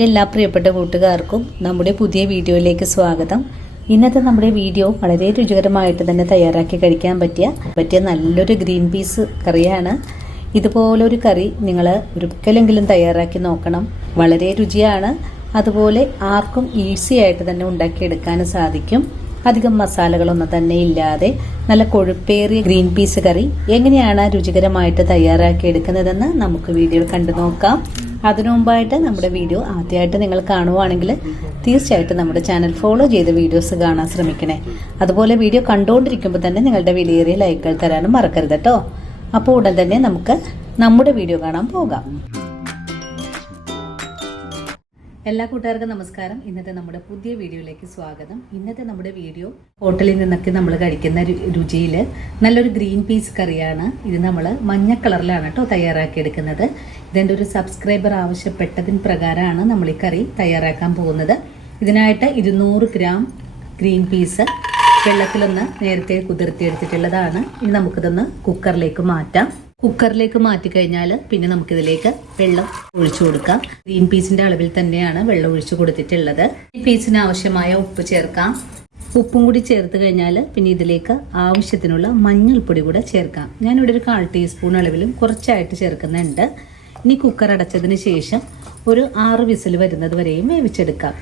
എൻ്റെ എല്ലാ പ്രിയപ്പെട്ട കൂട്ടുകാർക്കും നമ്മുടെ പുതിയ വീഡിയോയിലേക്ക് സ്വാഗതം. ഇന്നത്തെ നമ്മുടെ വീഡിയോ വളരെ രുചികരമായിട്ട് തന്നെ തയ്യാറാക്കി കഴിക്കാൻ പറ്റിയ നല്ലൊരു ഗ്രീൻ പീസ് കറിയാണ്. ഇതുപോലൊരു കറി നിങ്ങൾ ഒരിക്കലെങ്കിലും തയ്യാറാക്കി നോക്കണം. വളരെ രുചിയാണ്. അതുപോലെ ആർക്കും ഈസി ആയിട്ട് തന്നെ ഉണ്ടാക്കിയെടുക്കാനും സാധിക്കും. അധികം മസാലകളൊന്നും തന്നെ ഇല്ലാതെ നല്ല കൊഴുപ്പേറിയ ഗ്രീൻ പീസ് കറി എങ്ങനെയാണ് രുചികരമായിട്ട് തയ്യാറാക്കി എടുക്കുന്നതെന്ന് നമുക്ക് വീഡിയോ കണ്ടു നോക്കാം. അതിനു മുമ്പായിട്ട് നമ്മുടെ വീഡിയോ ആദ്യമായിട്ട് നിങ്ങൾ കാണുവാണെങ്കിൽ തീർച്ചയായിട്ടും നമ്മുടെ ചാനൽ ഫോളോ ചെയ്ത് വീഡിയോസ് കാണാൻ ശ്രമിക്കണേ. അതുപോലെ വീഡിയോ കണ്ടുകൊണ്ടിരിക്കുമ്പോൾ തന്നെ നിങ്ങളുടെ വിലയേറിയ ലൈക്കുകൾ തരാനും മറക്കരുത് കേട്ടോ. അപ്പോൾ ഉടൻ തന്നെ നമുക്ക് നമ്മുടെ വീഡിയോ കാണാൻ പോകാം. എല്ലാ കൂട്ടുകാർക്കും നമസ്കാരം. ഇന്നത്തെ നമ്മുടെ പുതിയ വീഡിയോയിലേക്ക് സ്വാഗതം. ഇന്നത്തെ നമ്മുടെ വീഡിയോ ഹോട്ടലിൽ നിന്നൊക്കെ നമ്മൾ കഴിക്കുന്ന രുചിയിൽ നല്ലൊരു ഗ്രീൻ പീസ് കറിയാണ്. ഇത് നമ്മൾ മഞ്ഞ കളറിലാണ് കേട്ടോ തയ്യാറാക്കിയെടുക്കുന്നത്. ഇതെൻ്റെ ഒരു സബ്സ്ക്രൈബർ ആവശ്യപ്പെട്ടതിന് പ്രകാരമാണ് നമ്മൾ ഈ കറി തയ്യാറാക്കാൻ പോകുന്നത്. ഇതിനായിട്ട് 200 ഗ്രാം ഗ്രീൻ പീസ് വെള്ളത്തിലൊന്ന് നേരത്തെ കുതിർത്തിയെടുത്തിട്ടുള്ളതാണ്. ഇനി നമുക്കിതൊന്ന് കുക്കറിലേക്ക് മാറ്റാം. കുക്കറിലേക്ക് മാറ്റിക്കഴിഞ്ഞാൽ പിന്നെ നമുക്കിതിലേക്ക് വെള്ളം ഒഴിച്ചു കൊടുക്കാം. ഗ്രീൻ പീസിന്റെ അളവിൽ തന്നെയാണ് വെള്ളം ഒഴിച്ചു കൊടുത്തിട്ടുള്ളത്. ഈ പീസിന് ആവശ്യമായ ഉപ്പ് ചേർക്കാം. ഉപ്പും കൂടി ചേർത്ത് കഴിഞ്ഞാൽ പിന്നെ ഇതിലേക്ക് ആവശ്യത്തിനുള്ള മഞ്ഞൾപ്പൊടി കൂടെ ചേർക്കാം. ഞാനിവിടെ ഒരു 1/4 ടീസ്പൂൺ അളവിലും കുറച്ചായിട്ട് ചേർക്കുന്നുണ്ട്. ഇനി കുക്കർ അടച്ചതിന് ശേഷം ഒരു 6 വിസിൽ വരുന്നത് വരെയും വേവിച്ചെടുക്കാം.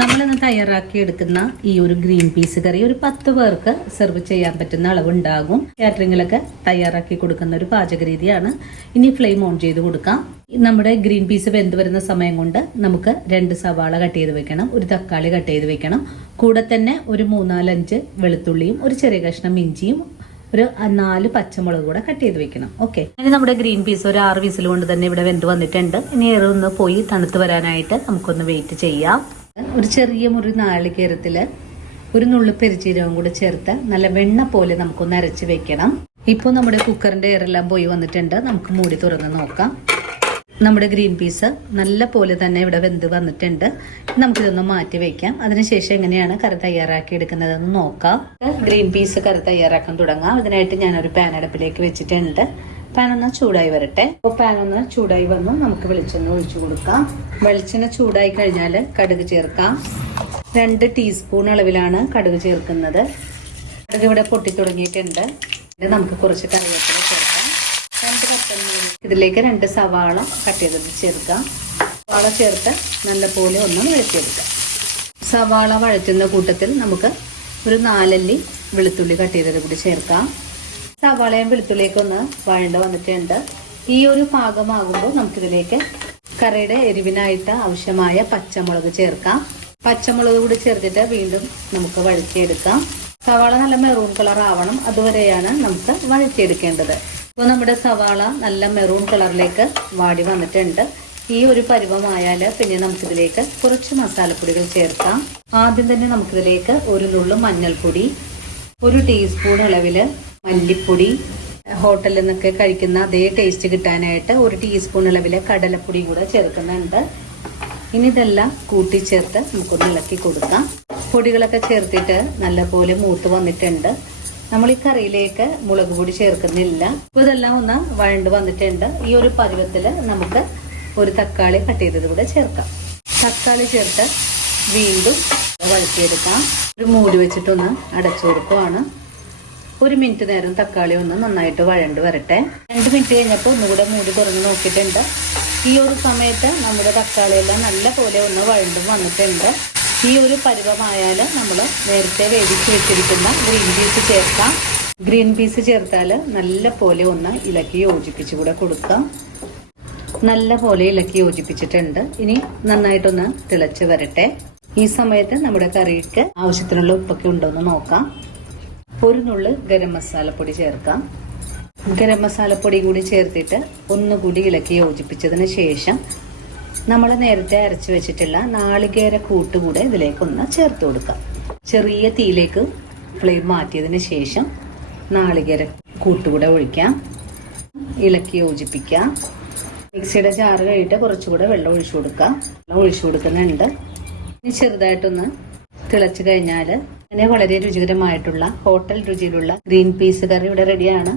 നമ്മളിന്ന് തയ്യാറാക്കി എടുക്കുന്ന ഈ ഒരു ഗ്രീൻ പീസ് കറി ഒരു 10 പേർക്ക് സെർവ് ചെയ്യാൻ പറ്റുന്ന അളവുണ്ടാകും. കാറ്ററിങ്ങിലൊക്കെ തയ്യാറാക്കി കൊടുക്കുന്ന ഒരു പാചക രീതിയാണ്. ഇനി ഫ്ലെയിം ഓൺ ചെയ്ത് കൊടുക്കാം. നമ്മുടെ ഗ്രീൻ പീസ് വെന്ത് വരുന്ന സമയം കൊണ്ട് നമുക്ക് 2 സവാള കട്ട് ചെയ്ത് വെക്കണം, ഒരു തക്കാളി കട്ട് ചെയ്ത് വെക്കണം. കൂടെ തന്നെ ഒരു 3-4-5 വെളുത്തുള്ളിയും ഒരു ചെറിയ കഷ്ണം ഇഞ്ചിയും ഒരു 4 പച്ചമുളക് കൂടെ കട്ട് ചെയ്ത് വെക്കണം. ഓക്കെ, ഇനി നമ്മുടെ ഗ്രീൻ പീസ് ഒരു 6 വിസിൽ കൊണ്ട് തന്നെ ഇവിടെ വെന്ത് വന്നിട്ടുണ്ട്. ഇനി ഒന്ന് പോയി തണുത്ത് വരാനായിട്ട് നമുക്കൊന്ന് വെയിറ്റ് ചെയ്യാം. ഒരു ചെറിയ മുറി നാളികേരത്തില് ഒരു നുള്ളു പെരിഞ്ചീരകം കൂടെ ചേർത്ത് നല്ല വെണ്ണ പോലെ നമുക്കൊന്ന് അരച്ച് വെക്കണം. ഇപ്പോൾ നമ്മുടെ കുക്കറിന്റെ എയറെല്ലാം പോയി വന്നിട്ടുണ്ട്. നമുക്ക് മൂടി തുറന്ന് നോക്കാം. നമ്മുടെ ഗ്രീൻ പീസ് നല്ല പോലെ തന്നെ ഇവിടെ വെന്ത് വന്നിട്ടുണ്ട്. നമുക്കിതൊന്ന് മാറ്റി വെക്കാം. അതിനുശേഷം എങ്ങനെയാണ് കറി തയ്യാറാക്കി എടുക്കുന്നതെന്ന് നോക്കാം. ഗ്രീൻ പീസ് കറി തയ്യാറാക്കാൻ തുടങ്ങാം. ഇതിനായിട്ട് ഞാനൊരു പാൻ അടുപ്പിലേക്ക് വെച്ചിട്ടുണ്ട്. പാൻ ഒന്ന് ചൂടായി വരട്ടെ. അപ്പോൾ പാൻ ഒന്ന് ചൂടായി വന്നു. നമുക്ക് വെളിച്ചെണ്ണ ഒഴിച്ചു കൊടുക്കാം. വെളിച്ചെണ്ണ ചൂടായി കഴിഞ്ഞാൽ കടുക് ചേർക്കാം. 2 ടീസ്പൂൺ അളവിലാണ് കടുക് ചേർക്കുന്നത്. കടുക് ഇവിടെ പൊട്ടി തുടങ്ങിയിട്ടുണ്ട്. നമുക്ക് കുറച്ച് കറിവേപ്പില ചേർക്കാം. 2 പച്ചമുളക്, ഇതിലേക്ക് 2 സവാള കട്ട് ചെയ്തത് ചേർക്കാം. സവാള ചേർത്ത് നല്ലപോലെ ഒന്ന് വഴറ്റിയെടുക്കാം. സവാള വഴറ്റുന്ന കൂട്ടത്തിൽ നമുക്ക് ഒരു 4 അല്ലി വെളുത്തുള്ളി കട്ട് ചെയ്തത് കൂടി ചേർക്കാം. സവാളയും വെളുത്തുള്ളിയൊക്കെ ഒന്ന് വഴണ്ട് വന്നിട്ടുണ്ട്. ഈ ഒരു പാകമാകുമ്പോൾ നമുക്കിതിലേക്ക് കറിയുടെ എരിവിനായിട്ട് ആവശ്യമായ പച്ചമുളക് ചേർക്കാം. പച്ചമുളക് കൂടി ചേർത്തിട്ട് വീണ്ടും നമുക്ക് വഴറ്റിയെടുക്കാം. സവാള നല്ല മെറൂൺ കളർ ആവണം, അതുവരെയാണ് നമുക്ക് വഴറ്റിയെടുക്കേണ്ടത്. ഇപ്പോൾ നമ്മുടെ സവാള നല്ല മെറൂൺ കളറിലേക്ക് വാടി വന്നിട്ടുണ്ട്. ഈ ഒരു പരുവമായാൽ പിന്നെ നമുക്കിതിലേക്ക് കുറച്ച് മസാലപ്പൊടികൾ ചേർക്കാം. ആദ്യം തന്നെ നമുക്കിതിലേക്ക് ഒരു നുള്ളു മഞ്ഞൾപ്പൊടി, 1 ടീസ്പൂൺ അളവിൽ മല്ലിപ്പൊടി, ഹോട്ടലിൽ നിന്നൊക്കെ കഴിക്കുന്ന അതേ ടേസ്റ്റ് കിട്ടാനായിട്ട് 1 ടീസ്പൂൺ അളവിൽ കടലപ്പൊടി കൂടെ ചേർക്കുന്നുണ്ട്. ഇനി ഇതെല്ലാം കൂട്ടിച്ചേർത്ത് നമുക്കൊന്ന് ഇളക്കി കൊടുക്കാം. പൊടികളൊക്കെ ചേർത്തിട്ട് നല്ലപോലെ മൂത്ത് വന്നിട്ടുണ്ട്. നമ്മൾ ഈ കറിയിലേക്ക് മുളക് പൊടി ചേർക്കുന്നില്ല. അപ്പോൾ ഇതെല്ലാം ഒന്ന് വഴണ്ട് വന്നിട്ടുണ്ട്. ഈ ഒരു പരുവത്തിൽ നമുക്ക് ഒരു തക്കാളി കട്ട് ചെയ്തത് കൂടെ ചേർക്കാം. തക്കാളി ചേർത്ത് വീണ്ടും വഴറ്റിയെടുക്കാം. ഒരു മൂടി വെച്ചിട്ടൊന്ന് അടച്ചു കൊടുക്കുവാണ്. 1 മിനിറ്റ് നേരം തക്കാളി ഒന്ന് നന്നായിട്ട് വഴണ്ട് വരട്ടെ. 2 മിനിറ്റ് കഴിഞ്ഞപ്പോൾ ഒന്നുകൂടെ മൂടി തുറന്ന് നോക്കിയിട്ടുണ്ട്. ഈ ഒരു സമയത്ത് നമ്മുടെ തക്കാളിയെല്ലാം നല്ല പോലെ ഒന്ന് വഴണ്ടും വന്നിട്ടുണ്ട്. ഈ ഒരു പരുവമായാൽ നമ്മൾ നേരത്തെ വേവിച്ച് വെച്ചിരിക്കുന്ന ഗ്രീൻ പീസ് ചേർക്കാം. ഗ്രീൻ പീസ് ചേർത്താൽ നല്ല പോലെ ഒന്ന് ഇളക്കി യോജിപ്പിച്ചു കൂടെ കൊടുക്കാം. നല്ല പോലെ ഇളക്കി യോജിപ്പിച്ചിട്ടുണ്ട്. ഇനി നന്നായിട്ടൊന്ന് തിളച്ച് വരട്ടെ. ഈ സമയത്ത് നമ്മുടെ കറിക്ക് ആവശ്യത്തിനുള്ള ഉപ്പൊക്കെ ഉണ്ടോയെന്ന് നോക്കാം. 1 നുള്ളു ഗരം മസാലപ്പൊടി ചേർക്കാം. ഗരം മസാലപ്പൊടി കൂടി ചേർത്തിട്ട് ഒന്നുകൂടി ഇളക്കി യോജിപ്പിച്ചതിന് ശേഷം നമ്മൾ നേരത്തെ അരച്ചു വെച്ചിട്ടുള്ള നാളികേര കൂട്ടുകൂടെ ഇതിലേക്കൊന്ന് ചേർത്ത് കൊടുക്കാം. ചെറിയ തീയിലേക്ക് ഫ്ലെയിം മാറ്റിയതിന് ശേഷം നാളികേര കൂട്ടുകൂടെ ഒഴിക്കാം. ഇളക്കി യോജിപ്പിക്കാം. മിക്സിയുടെ ജാറ് കഴിഞ്ഞിട്ട് കുറച്ചുകൂടെ വെള്ളം ഒഴിച്ചു കൊടുക്കാം. വെള്ളം ഒഴിച്ചു കൊടുക്കുന്നുണ്ട്. ഇനി ചെറുതായിട്ടൊന്ന് തിളച്ചു കഴിഞ്ഞാൽ അങ്ങനെ വളരെ രുചികരമായിട്ടുള്ള ഹോട്ടൽ രുചിയിലുള്ള ഗ്രീൻ പീസ് കറി ഇവിടെ റെഡിയാണ്.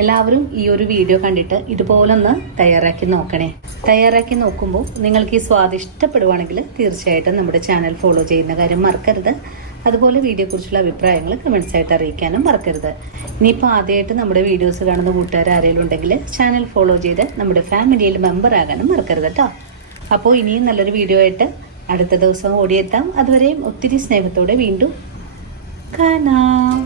എല്ലാവരും ഈ ഒരു വീഡിയോ കണ്ടിട്ട് ഇതുപോലൊന്ന് തയ്യാറാക്കി നോക്കണേ. തയ്യാറാക്കി നോക്കുമ്പോൾ നിങ്ങൾക്ക് ഈ സ്വാദ് ഇഷ്ടപ്പെടുവാണെങ്കിൽ തീർച്ചയായിട്ടും നമ്മുടെ ചാനൽ ഫോളോ ചെയ്യുന്ന കാര്യം മറക്കരുത്. അതുപോലെ വീഡിയോയെക്കുറിച്ചുള്ള അഭിപ്രായങ്ങൾ കമൻസ് ആയിട്ട് അറിയിക്കാനും മറക്കരുത്. ഇനിയിപ്പോൾ ആദ്യമായിട്ട് നമ്മുടെ വീഡിയോസ് കാണുന്ന കൂട്ടുകാർ ആരെങ്കിലും ഉണ്ടെങ്കിൽ ചാനൽ ഫോളോ ചെയ്ത് നമ്മുടെ ഫാമിലിയിൽ മെമ്പർ ആകാനും മറക്കരുത് കേട്ടോ. അപ്പോൾ ഇനിയും നല്ലൊരു വീഡിയോ ആയിട്ട് അടുത്ത ദിവസം ഓടിയെത്താം. അതുവരെയും ഒത്തിരി സ്നേഹത്തോടെ വീണ്ടും കാണാം.